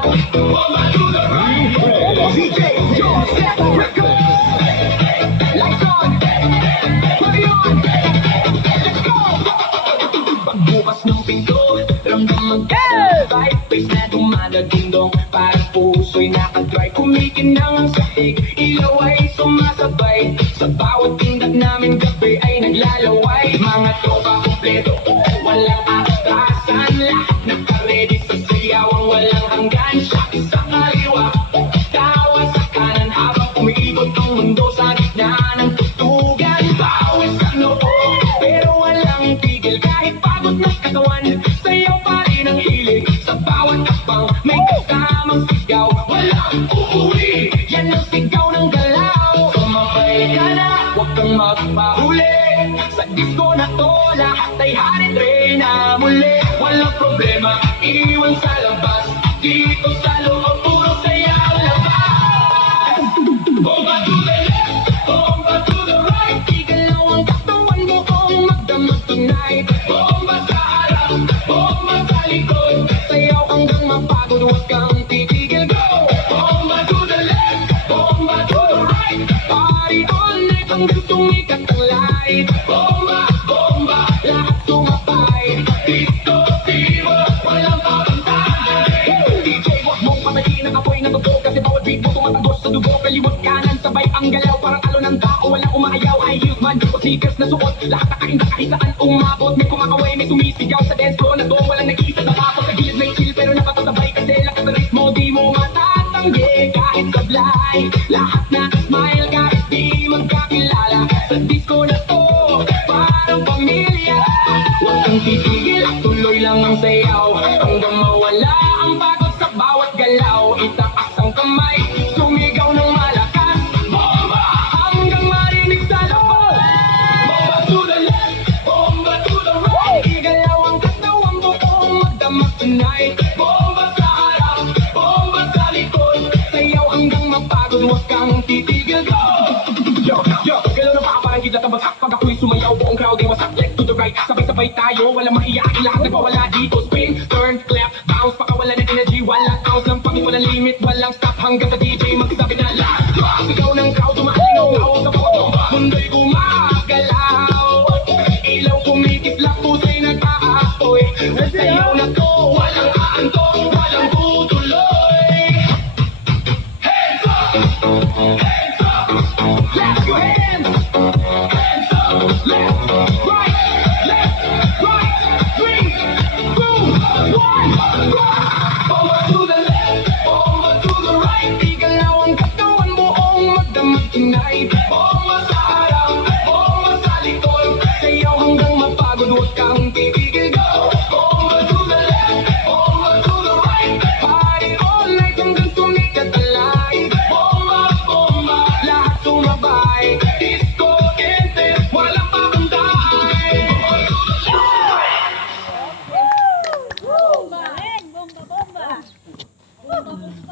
Bomba to the right. DJ, your step record. Lights on. Party on. Let's go. Pagbukas ng pinto, ramdam mag-vibe. Face na dumadagindong, parang puso'y nakadrive. Kumikinang ang sahig, ilaw ay sumasabay. Sa bawat tindag namin gabi ay naglalaway. Mga tropa kompleto, walang atasan. Lahat naka-ready sa siyawang walang hanggan. Shot sa kaliwa, tawa sa kanan. Habang umiikot ang mundo sa gitna ng tutugan. Bawal sa noo, pero walang tigil. Kahit pagod na katawan, sayaw pa rin ang hilig. Sa bawat akbang, may kasamang sigaw. Walang uuwi, yan ang sigaw ng galaw. Sumabay ka na, huwag kang magpahuli. Sa disco na to, lahat ay haridrena muli. Walang problema, iwan sa labas. Dito sa loob, puro sayaw labas. Bomba to the left, bomba to the right. Igalaw ang katawan mo kung magdamag tonight. Bomba sa harap, bomba sa likod. Sayaw hanggang mapagod, huwag kang titigil, go. Bomba to the left, bomba to the right. Party all night hanggang sumikat ang light. Bomba, bomba, lahat sumabay. Disco fever, walang kabantay. DJ, wag mong patayin ang apoy ng dugo. Kasi bawat beat mo tumatagos sa dugo. Kaliwat kanan, sabay ang galaw. Parang alon ng tao, walang umaayaw. High heels man, o sneakers na suot. Lahat nakainda kahit saan umabot. May kumakaway, may sumisigaw sa dance floor na to. Walang nag-iisa na tapos sa gilid may chill. Pero nakapasabay kasi lakas sa ritmo. Di mo matatanggi kahit sablay. Lahat na smile kahit di magkakilala. Sa disco na to, parang pamilya. Huwag kang titigil, tuloy lang ang sayaw. Hanggang mawala ang pagod sa bawat galaw. Itaas ang kamay, sumigaw ng malakas. Bomba! Hanggang marinig sa labas. Bomba to the left, bomba to the right. Igalaw ang katawan buong magdamag tonight. Bomba sa harap, bomba sa likod. Sayaw hanggang mapagod, huwag kang titigil, go! Yo, galaw na baka parang kita tabagsak. Pag ako'y sumayaw, buong crowd ay wasak. Left to the right, sabay-sabay tayo. Walang maiyakin, lahat nagwawala dito. Spin, turn, clap, bounce. Baka wala ng energy, walang ounce. Lang pangit, walang limit, walang stop. Hanggang sa DJ magsabi na last drop. Sigaw ng crowd, tumalingaw sa bawat mundo'y gumagalaw. Ilaw kumikislap, pusa'y nag-aapoy. Sayaw na to, walang aantok, walang tutuloy. Hands up! Hands up! Clap your hands! Hands up! Left, right, left, right. 3, 2, 1, rock! Bomba to the left, bomba to the right. Igalaw ang katawan buong magdamag tonight. Bomba sa harap, bomba sa likod. Sayaw hanggang mapagod, huwag kang titigil, go. Bomba